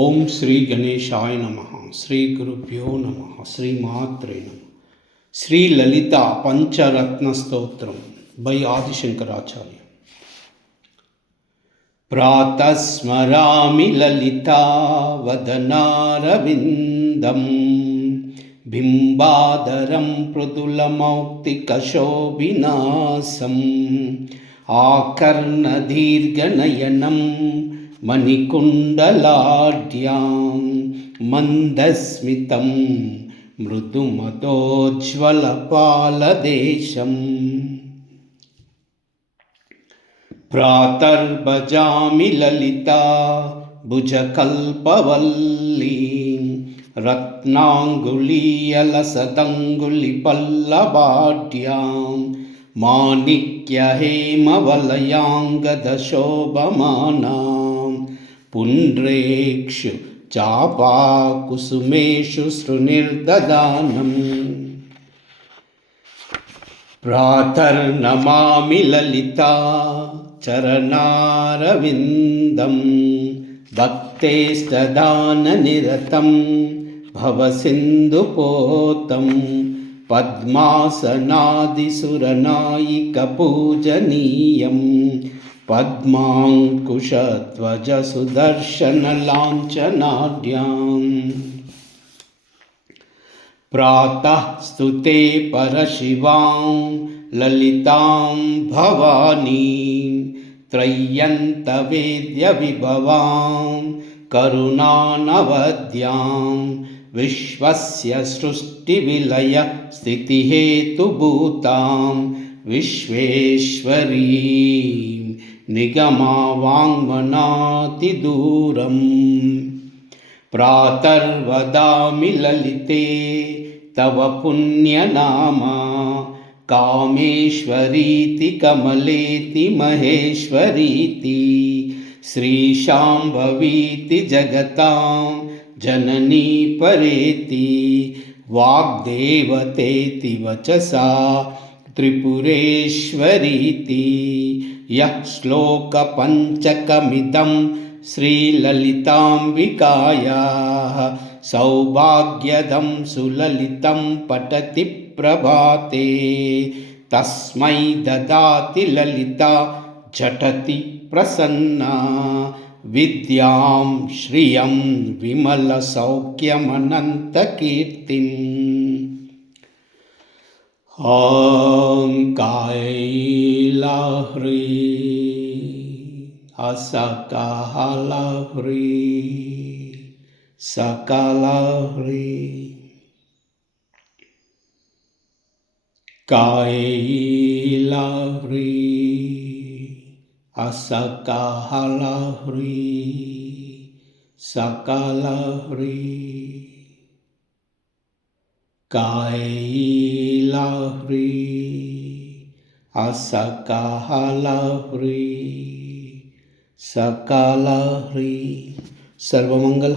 ఓం శ్రీ గణేశాయ నమః. శ్రీ గురుభ్యో నమః. శ్రీమాత్రే నమః. శ్రీ లలిత పంచరత్న స్తోత్రం బై ఆదిశంకరాచార్య. ప్రాతః స్మరామి లలితా వదనారవిందం బింబాదరం మృదులమౌక్తికశోభినాసం ఆకర్ణదీర్ఘనయనం మణికుండలాఢ్యాం మందస్మితం మృదుమదోజ్వలపాలదేశం ప్రాతర్భజామి లలితా భుజకల్పవల్లీం రత్నాంగుళీయలసదంగుళిపల్లవాఢ్యాం మాణిక్యహేమవలయాంగదశోభమానాం పుండ్రేక్షు చాపాకుసుమేషు సృనిర్దదానం ప్రాతర్నమామి లలితా చరణారవిందం భక్తేష్టదాననిరతం భవసింధుపోతం పద్మాసనాదిసురనాయికపూజనీయం పద్మాంకుశధ్వజసుదర్శనలాంఛనాఢ్యాం ప్రాతః స్తుతే పరశివాం లలితాం భవానీం త్రయ్యంతవేద్యవిభవాం కరుణానవద్యాం విశ్వస్య సృష్టివిలయ స్థితిహేతుభూతాం విశ్వేశ్వరీం నిగమావాङ्మనాతిదూరం ప్రాతర్వదామి లలితే తవ పుణ్యనామా కామేశ్వరీతి కమలేతి మహేశ్వరీతి శ్రీశాంభవీతి జగతాం జననీ పరేతి వాగ్దేవతేతి వచసా త్రిపురేశ్వరీతి యః శ్లోకపంచకమిదం శ్రీలలితాంబికాయాः సౌభాగ్యదం సులలితం పఠతి ప్రభాతే తస్మై దదాతి లలితా ఝటతి ప్రసన్నా విద్యాం శ్రియం విమలసౌఖ్యమనంతకీర్తిం. ఓం కైలాహ్రీ అసకాలహ్రీ సకలహ్రీ కైలాహ్రీ అసకాలహ్రీ సకలహ్రీ కైలాహ్రీ అసకాలహ్రీ సకలహ్రీ. సర్వమంగళ.